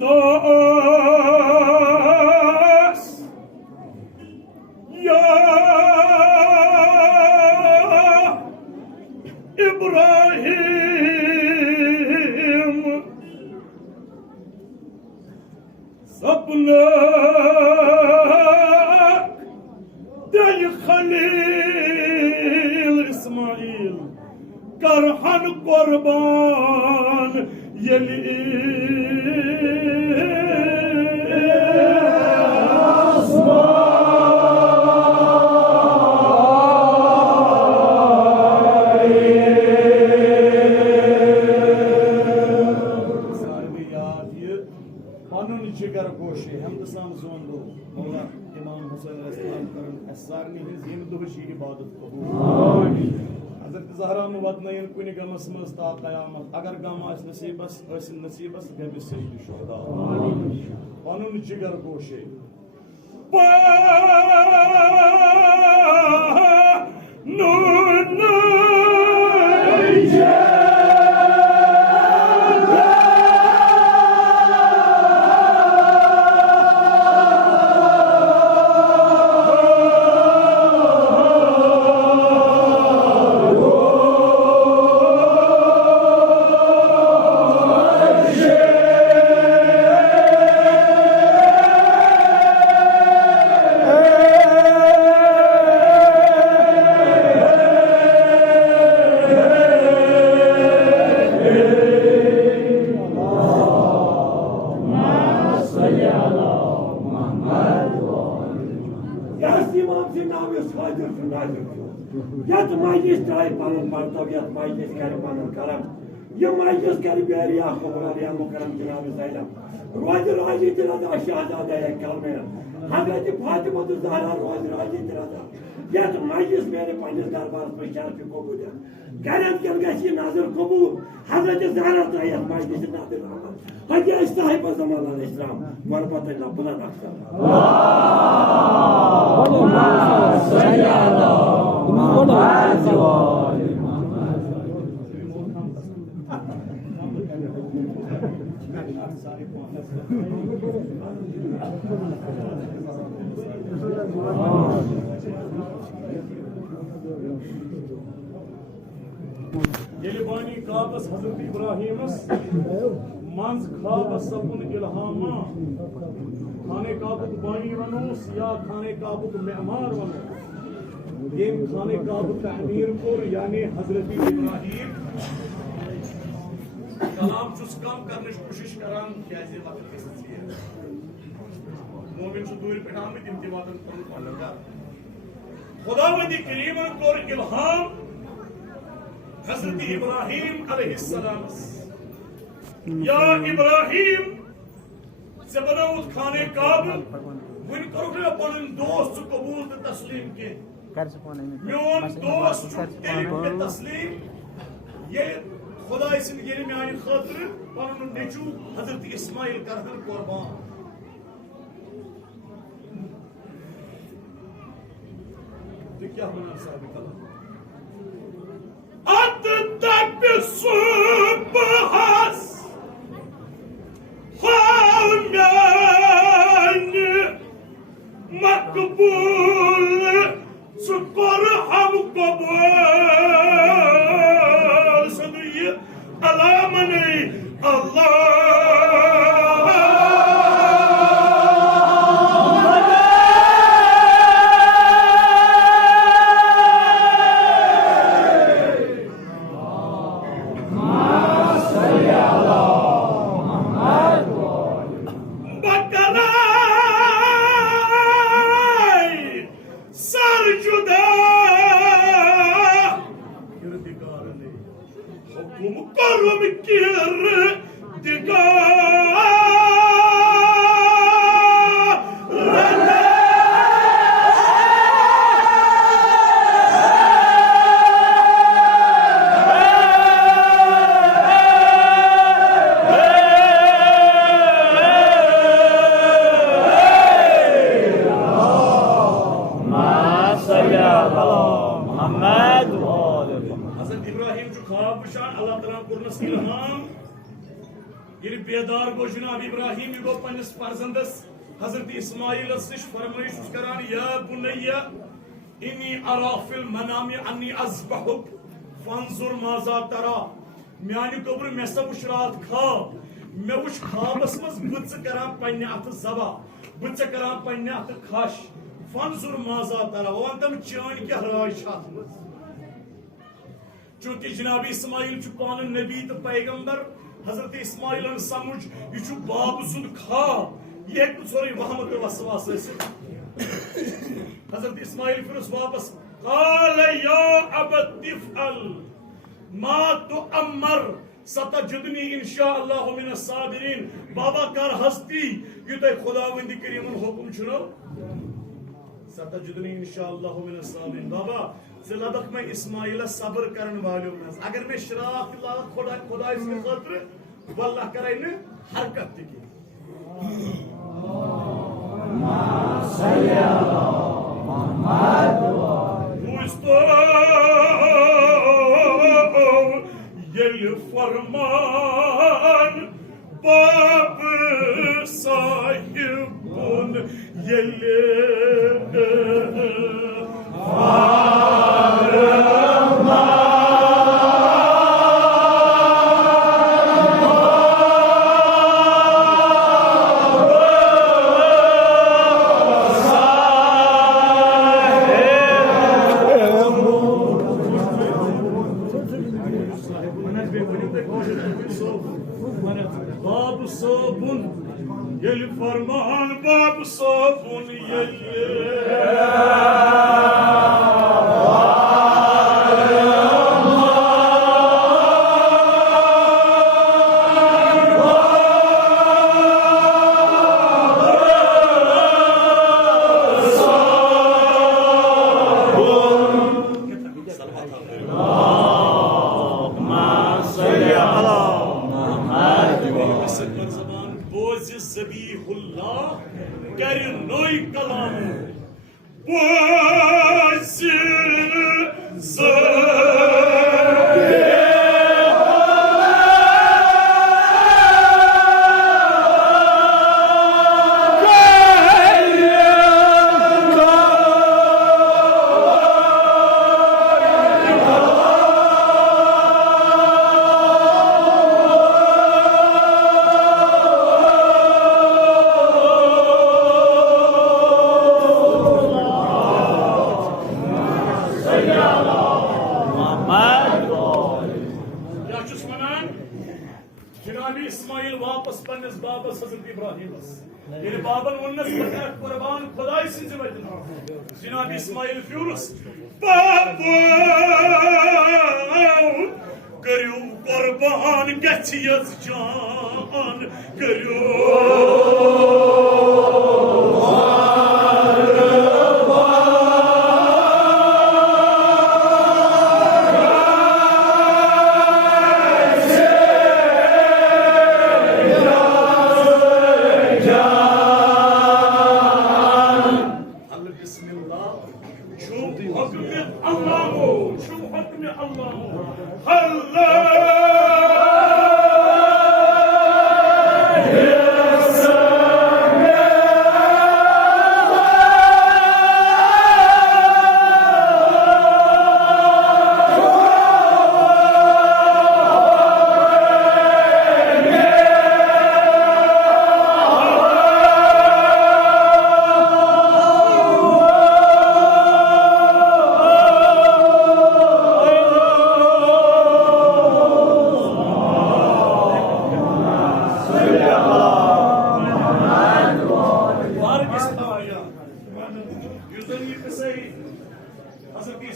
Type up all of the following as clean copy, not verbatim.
das ya İbrahim sapna day Halil İsmail karhan kurban yeli Çıkar koşu hem de sana zondu. Mola İmam Hüseyin Aleyhisselam'ın esrarının yeni doğuşu ibadet kabul. Amin. Hazreti Zahra mübadnayın kuni gamasımız ta kıyamet. Agar gama es nasibas gemi seyyid şuhada. Amin. Onun çıkar koşu. Yat meclis dahi panın martabiyat meclis kari panın karam. Ya meclis kari bir ya kumral ya mukarram Cenab-ı Zeylam. Ruhadi raci tirada aşağıda dayak kalmayan. Hazreti Fatıma da Zahra ruhadi raci tirada. Yat meclis beri panın darbarı şerfi kobuda. Garet gelgesi nazır kobu. Hazreti Zahra dayak meclisi nadir rahman. Hadi istahip o zamanlar İslam. Varbatayla buna naksa. Allah'a sallallahu Muhammed ve Gelibani Kabas Hazreti İbrahim'imiz manz Kabas sapun ilhama Khane Kabuk bani vanus ya Khane Kabuk memar vanus Yem Khane Kabuk ta'mir kur yani Hazreti İbrahim kalam çus kam karne koşiş karan कैसे वक्त कैसे है मोमिन से दूर पे नाम में इंतवादन करने खुदावंदी करीम को इल्हाम Hazreti İbrahim aleyhisselam Ya İbrahim Zebanavut Khane Kabul Vin karukla panın dostu kabul te taslim ke Myon dost elim ke taslim Ye Khuda isim yeri meani khatır panın neçu Hazreti İsmail karhın kurban Dikkah bana sahibi kalın Adıdak bir subhas Havmeni Makbul Sukar hamkabul Sadıyı alamani Allah ये बेदार गो जनाब इब्राहिम यह गो पन्निस फर्जंदस हजरत इस्माइल निश फरमाइश करान या बुनैया इन्नी अरा फिल मनामि अन्नी अज़बहुक फंजुर माज़ा तरा म्यानि कब्र मे सा वुच रात ख्वाब मे वुच ख्वाबस मज बच करान पन्ने अथ ज़बा बच करान पन्ने अथ खश फंजुर माज़ा तरा वंतम चान क्या राय छात मज चूंकि जनाब इस्माइल पान नबी तो पैगंबर हजरत इस्माइल समझ यह बाब सुंद ख्वाब यह सोरे वहम तो वसवास हजरत इस्माइल फिर उस वापस क़ाल या अबत इफ़अल मा तुअम्मर सतजदनी इंशाअल्लाहु मिनस साबिरीन बाबा कर हस्ती युत खुदावंद करीमन हुक्म छुनो सतजदनी इंशाअल्लाहु मिनस साबिरीन बाबा लदक में इस्माइल सब्र करन वालों में अगर मैं शराक लाल खुदा इसके खातिर वल्लाह करे न हरकत की ये फरमान बाप साहिबुन ये बाब सोबुन ये फरमान बाब सोबुन ये इस्माइल वापस पन्नस बाबस हजरत इब्राहिम ये बाबन वन्नस बकर कुर्बान खुदाई सिंह वजन जनाब इस्माइल फ्यूरस बाबा करियो कुर्बान गछियस जान करियो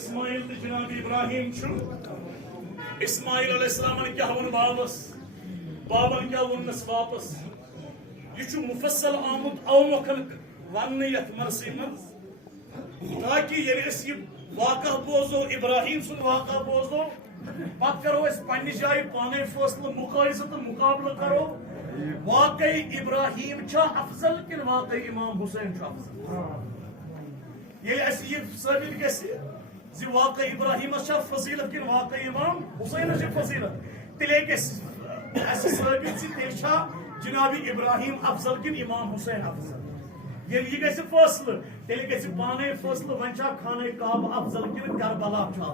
इस्माइल तो जनाब इब्राहिम इस्माइल अलैहिस्सलाम क्या वन बाबस बाबन क्या वनस वापस यह मुफस्सल आमुद अवमखन वन यथ मरसी मज ताकि ये वाक़ा बोजो इब्राहिम सुन वाक़ा बोजो पत करो पन्ने जाए पाने फैसला मुकायजा तो मुकाबला करो वाकई इब्राहिम अफजल कि वाकई इमाम हुसैन अफजल ये साबित गि वाकई इब्राहिम फजीलत कि वाकई इमाम हुसैन फजीलत तेले ऐसे साबित से तेलशा जनाबी इब्राहिम अफजल किन इमाम हुसैन अफजल ये गैसे फैसले तेल गैसे पाने फैसले वंशा खाने काब अफजल किन करबला अफजल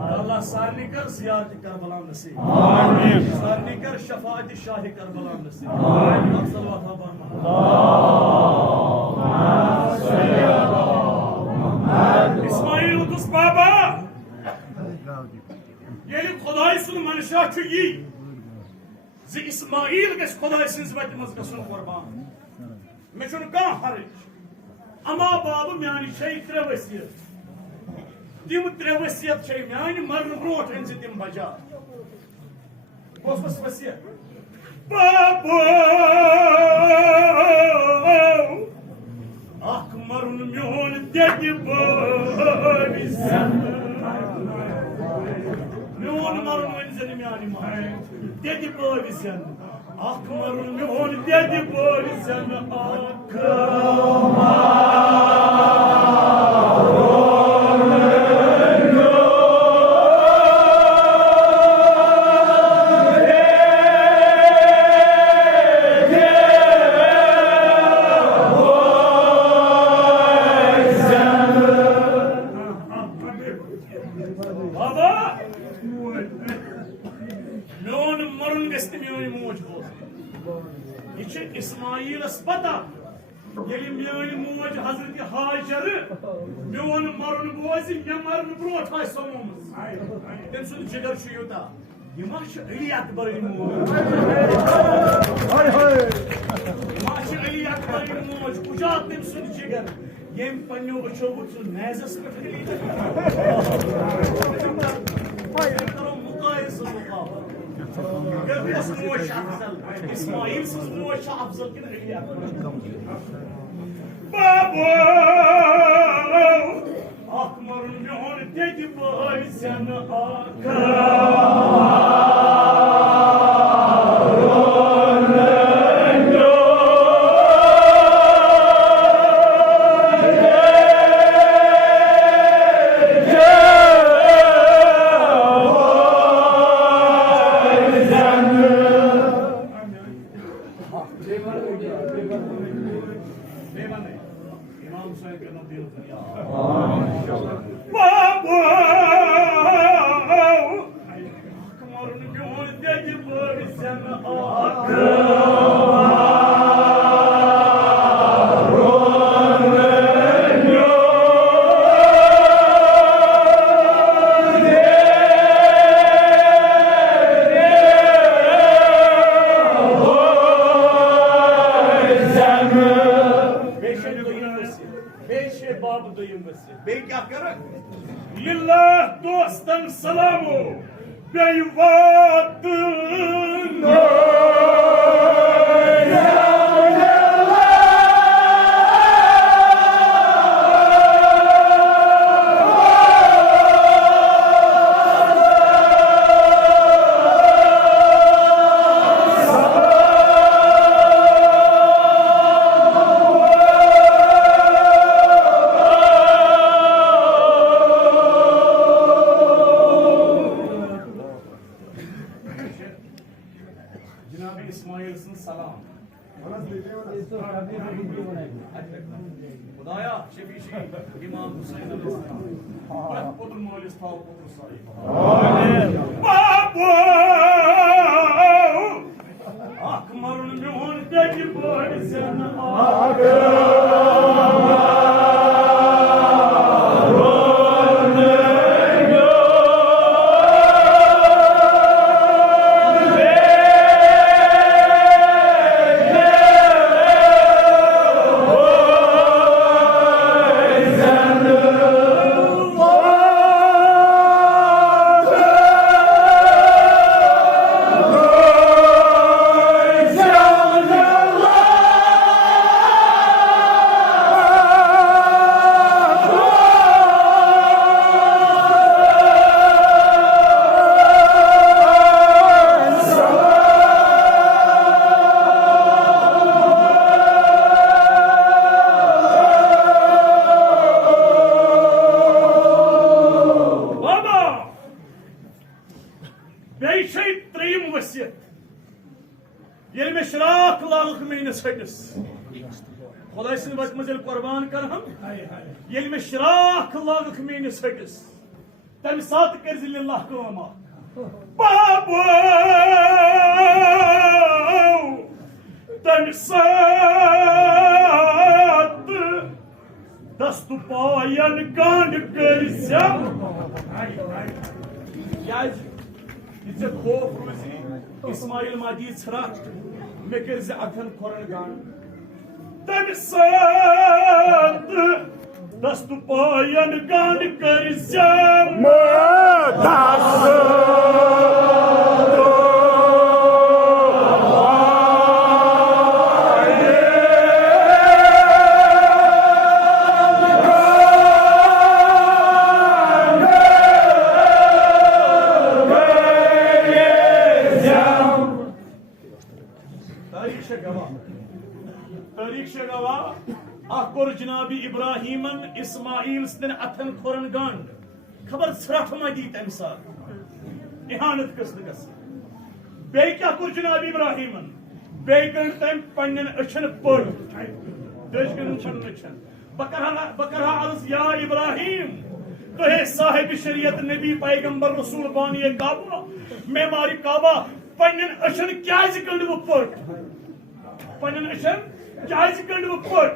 अल्लाह सारनी कर ज़ियारत करबला नसीब आमीन सारनी कर शफाअत शाह करबला नसीब आमीन अफजल व तबान इस्माइल उदुस बाबा ये खुदाई सुन मनशा छु यी ज़ इस्माइल गस खुदाई सिंस वत मज गसन कुर्बान मे छु का हर्ज अमा बाबा म्यानी शै त्रे वसियत तिम त्रे वसियत शै म्यानी मरन ब्रोट अन तिम बजा बस वसियत बाबा आख मरन म्योन देदि बाबी सन म्योन मरन वंजन म्यानी माय देदि बाबी सन आख मरन म्योन देदि बाबी सन आख इस्माइल पता ये मेरी मोज हजरत हाजर मोन मरन बोज मे मरन ब्रोट सोम तम सुन जिगर यूता यह अली अकबर मोज अली अकबर मोज उजात तम सुन जिगर यम पन्नो वो मैजस पे इस्माइल अफजल किन अली बाबा आख मरन म्योन देदि बाबी सन लिल्लाह दोस्तन सलामो बेवाद इस्माइल सलाम खुदाया शफीशी इमाम हुसैन पुत्र मोलिस था पुत्र साई बाबा आख मरन म्योन देदि बाबी सन बेशे त्रीम वसियत ये में शराक लाख मेनस हटिस खुदा सिंह वत मजल कुर्बान कर हम ये में शराक लाख मेनस हटिस तम साथ कर लिल्लाह कमा बाबू तम साथ दस्तु पायन गांड कर ये खौफ रोजी इस्माइल मादी छरा मे कर अथन खोरन गान तम साथ दस्तु पायन गांड कर जनाबी इब्राहिमन इस्माइल सन अथन खोरन गांड खबर सराफ मा दी तम साथ इहानत कस बे क्या कुर जनाबी इब्राहिमन बे गण तम पन्न अछन पड़ बकरहा अर्ज या इब्राहिम कहे साहिब शरीयत नबी पैगंबर रसूल बानी काबा मेमारी काबा पन्न अछन क्या गंड वो पड़ पन्न अछन क्या गंड वो पड़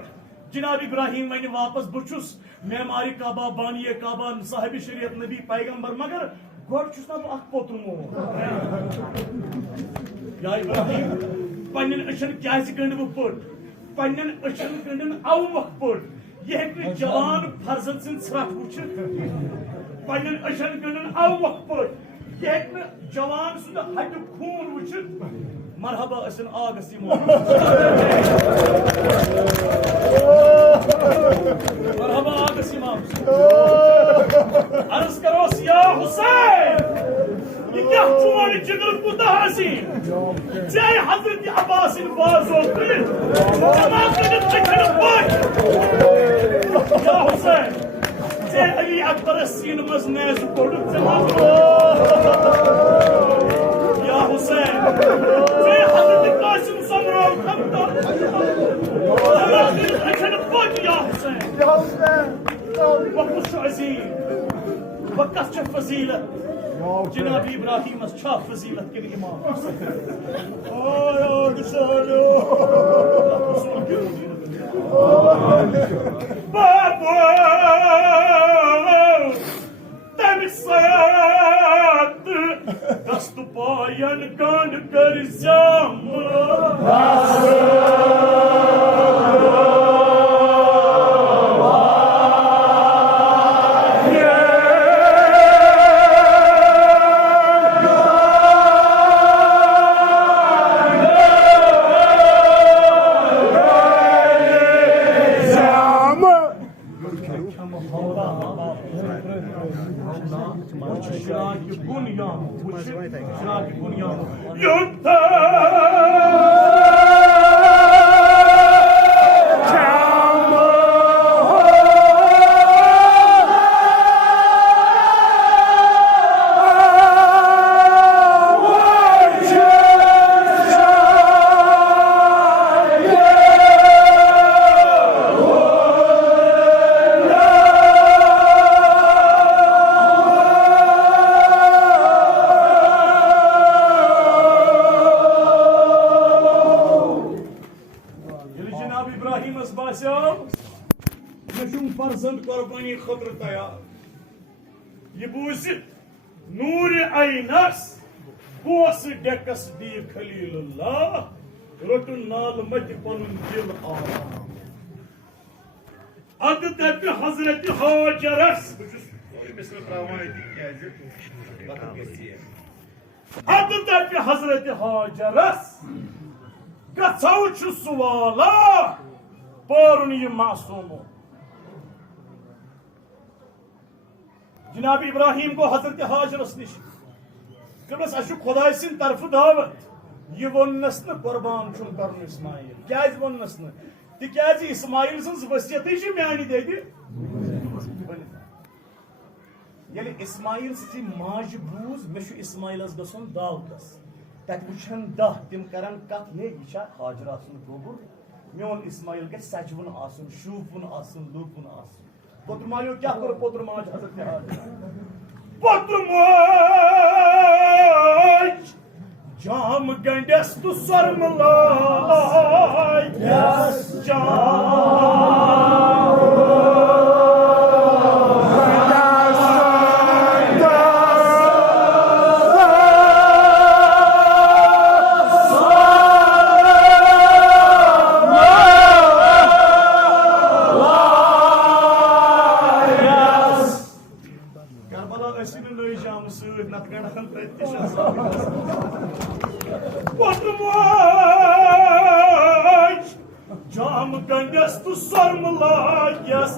जनाब इब्राहिम वन वापस बुछुस मेमारी काबा बानी काबा साहिब शरीयत नबी पैगंबर मगर गोड छुस ना अख पोतुमो या इब्राहिम पन्न अछन क्या गंड वो पड़ पन्न अछन गंडन अव वख पड़ ये हेक जवान फर्जन सिन सराफ वुछ पन्न अछन गंडन अव वख पड़ ये हेक जवान सुन हट खून वुछ मरहबा असन आगस मरहबा आगस इमाम अर्ज करो या हुसैन ये क्या तुम्हारी जिगर कुता हसीन जय हजरत अब्बास इन बाजो दिल जमा कर चिकन बोल या हुसैन जय अली अकबर सीन मजनेज कोड जमा या हुसैन जय हजरत कासिम समरो खमता या हुसैन वकुश अजीम वकस फजीलत जनाब इब्राहिम अच्छा फजीलत के इमाम बाबू तम साथ दस्तु पायन गांड कर खलीलुल्लाह रोटन नाल मज पन दिल आराम अद तक हजरत हाजरस अद तक हजरत हाजरस गछौ छु सवाला परुन ये मासूमो जनाब इब्राहिम को हजरत हाजरस निश कबस अशु खुदा सिन तरफ दावत ये वनस न कुर्बान छुन करन इस्माइल क्या वनस न तिक्याज इस्माइल सन्स वसियत म्यान दे येले इस्माइल सी माज बूज मे इस्माइलस गसन दावतस तत वुछन 10 तिम करन कथ ये यह हाजरा सुन गोबुर मोन इस्माइल के सजवन आसन शूफुन आसन लूफुन आसन पोत्र मायो क्या करो पोत्र माज हजरत हाजरा पोत्र माज जाम गंडस तु सरमलाय yes Jam gandes tu sarmalayas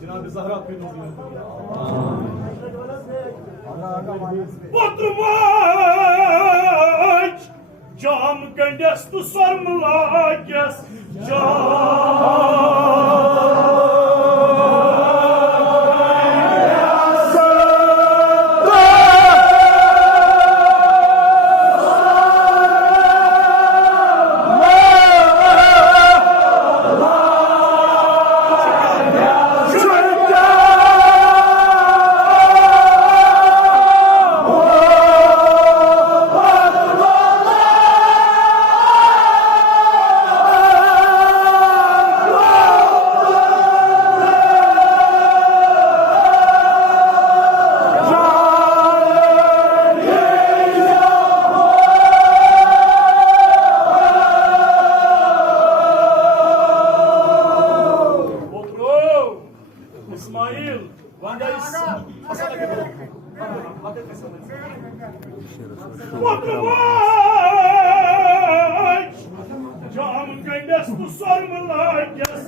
जनाब ज़हरा पे Potrumaç Cam göndes tu sormulages Potrumaç Cam göndes tu sormulages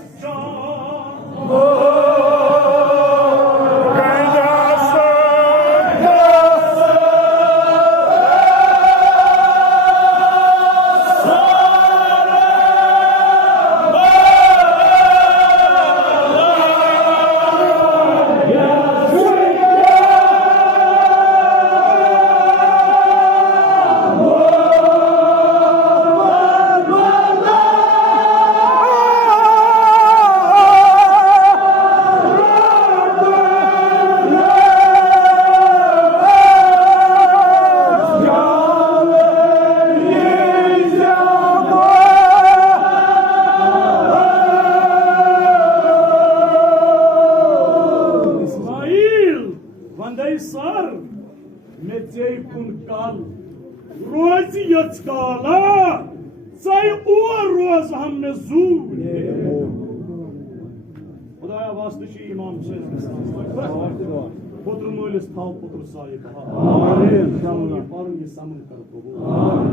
Sar Metzey kun kal Rozi yatskala Say o roz ham mezur Khudaya vasıta şey İmam Hüseyin Potru moilis thal potru sahib Amin Parun ye saman kar Prabhu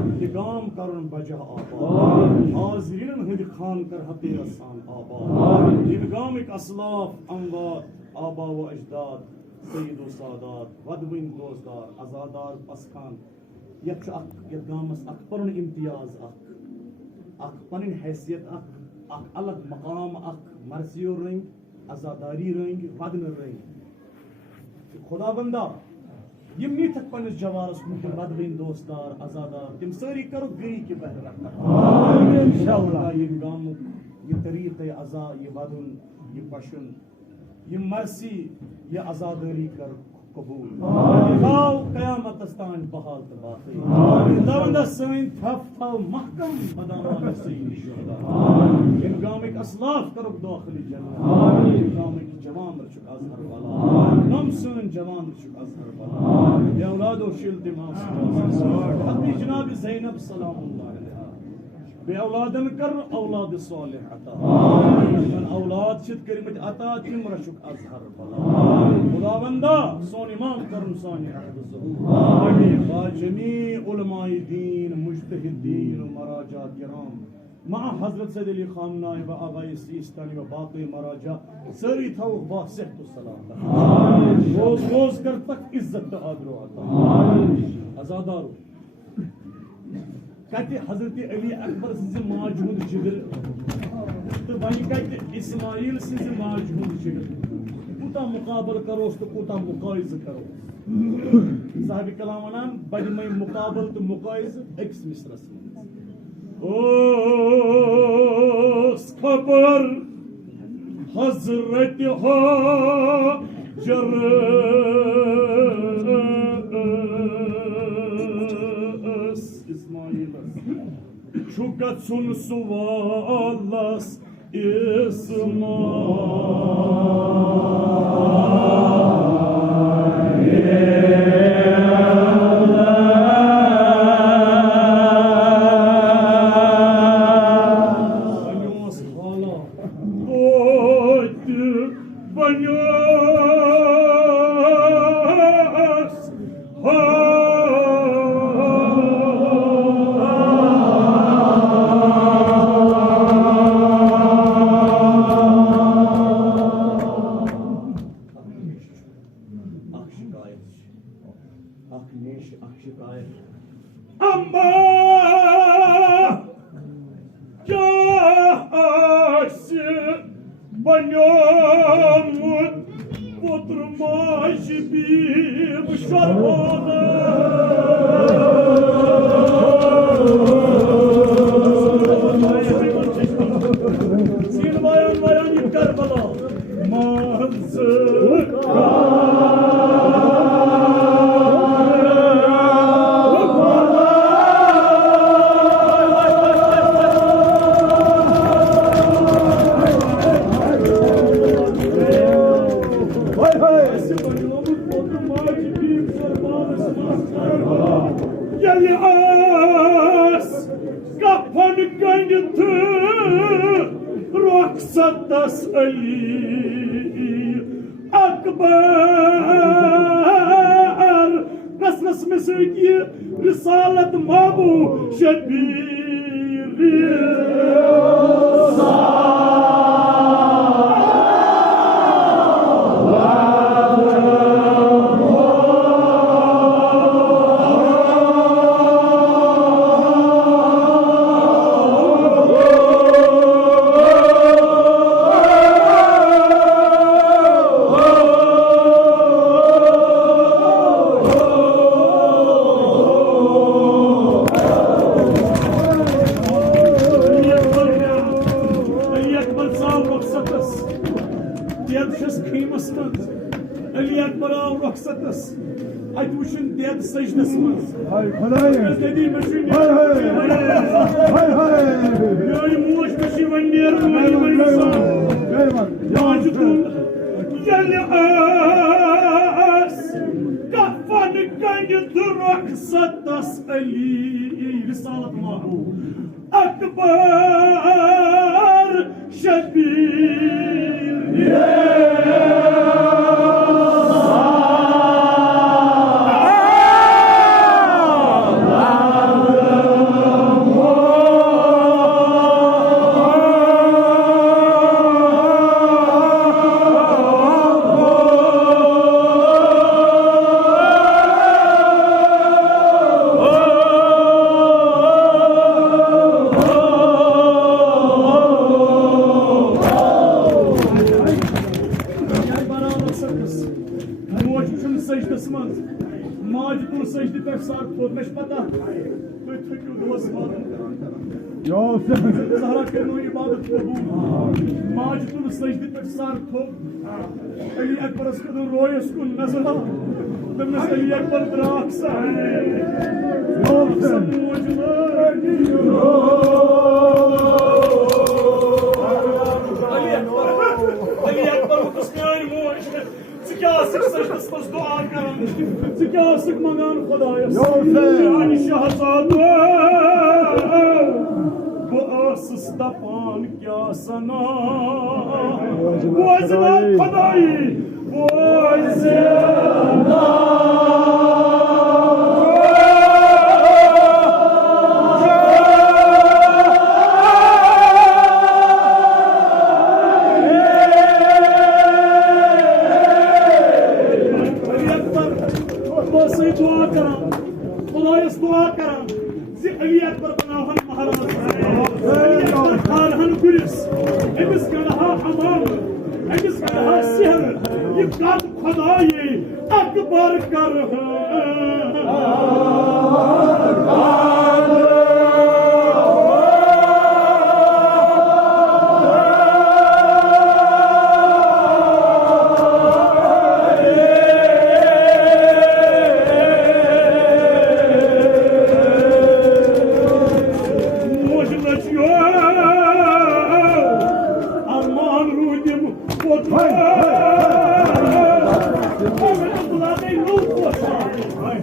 Intikam karun bajah abad Hazirin hidi khan kar hati asan abad Intikam ek aslaf amvat Aba ve ejdad Seyyid-u Sadat, Vadwin Dozdar, Azadar Paskan, Yet Gamas Ak Parun imtiyaz Ak Panin haysiyet Ak alag maqam Ak Marsiyo Ring, Azadari Ring, Vadin Ring. Khudavanda, Yim ni tak panis Javaras Kuntum Vadwin Dozdar, Azadar, Tim Sari Karo Giri ki Pehra Rakha. Amin, inshallah. Yim Gamu, Ye Tariq-e Aza, Ye Vadun, Ye Pashun, Ye Marsi, Ye Azadari Kar कबूल थाव क़यामतस्तान बहाल तो बाकी लवंदा San थफ थाव महकम बदामान San शुहदा इन गामिक असलाफ करब दाखिली जन्नत गामिक जवान रचुक अजहर वाला नम सैन जवान रचुक अजहर वाला या औलादो शिल दिमाग हक़ी जनाब ज़ैनब सलामुल्लाह अलैहा बे औलादन कर औलाद सालिह अता औलाद शिद करिमत अता तिम रचुक अजहर वाला खुदावंदा सोन इमाम करम सोन बा जमी उलमाए दीन मुज्तहिदीन व मराजा किराम मा हजरत सैयद अली खामनाई व आगा सिस्तानी व बाकी मराजा सरी था बा सेहत सलाम रोज रोज कर तक इज्जत आदरो आता आजादारो कति हजरत अली अकबर सिंह माजूद जिगर तो वही कति इस्माइल सिंह माजूद जिगर कुता मुकाबल करो तो कुता मुकाइज करो साहिब कलाम वनान बजमई मुकाबल तो मुकाइज एक्स मिसरस ओ खबर हजरत हाजर इस्माइल शुकत सुन सुवालस रिसालत माबू शबीर माज तुल सजद पे सर थो अली अकबर कदम रोयस कुन नजर Demes Ali Akbar bıraksa. Yoksa mucizeler Ali Akbar bu kısmı moş. Sıkasık saçmasız dua karan. Sıkasık mangan Khudaya. Yani şahzade. Bu asıs tapan kya sana. Bu azman Khudai. Bu azman. दुआ करा खुदा इस दुआ करा जी अली अकबर बनाहन महाराज Ali Akbar खानहन गुलिस amiss कहा हमाम amiss कहा सिहर ये कात खुदा ये अकबर कर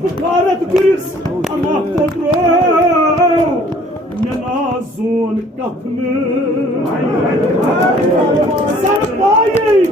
Bukaret Güris ama kodro Menazun kapını Sarpayi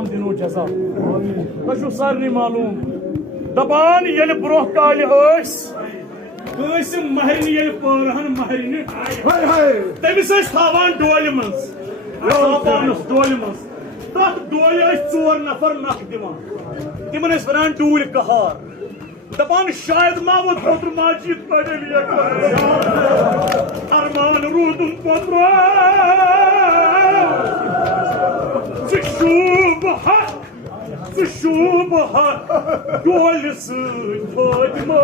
اسلام दिनो जजा तशु सारनी मालूम दपान येल ब्रोह काल कंस महरन ये पहन महरन तमिस थावान डोल मज डोल मज तथ डोल 4 नफर नख दिवान तिमन वन डूल कहार दपान शायद मा वो धोत्र माजिद पड़े लिया अरमान रूदुन पोत्रो शुभ हक डोल सोदमा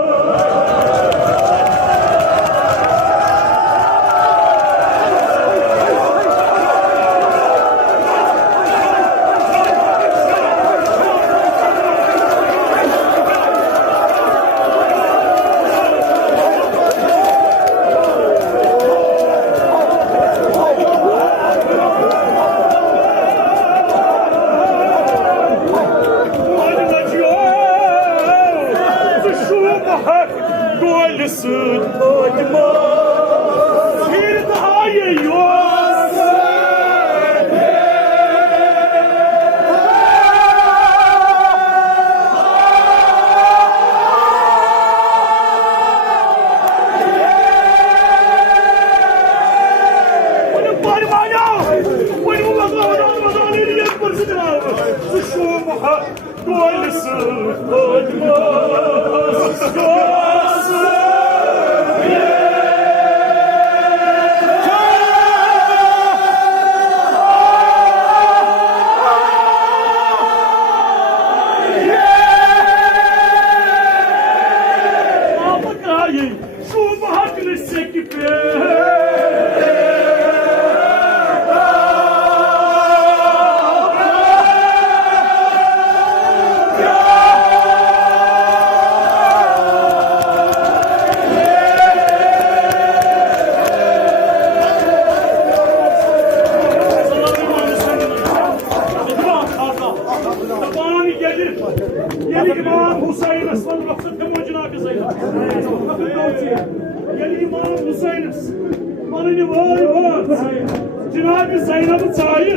जनाब ज़ैनब चाय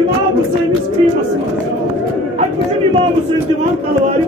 इमाम हुसैन कीमस इमाम हुसैन दिवान तलवार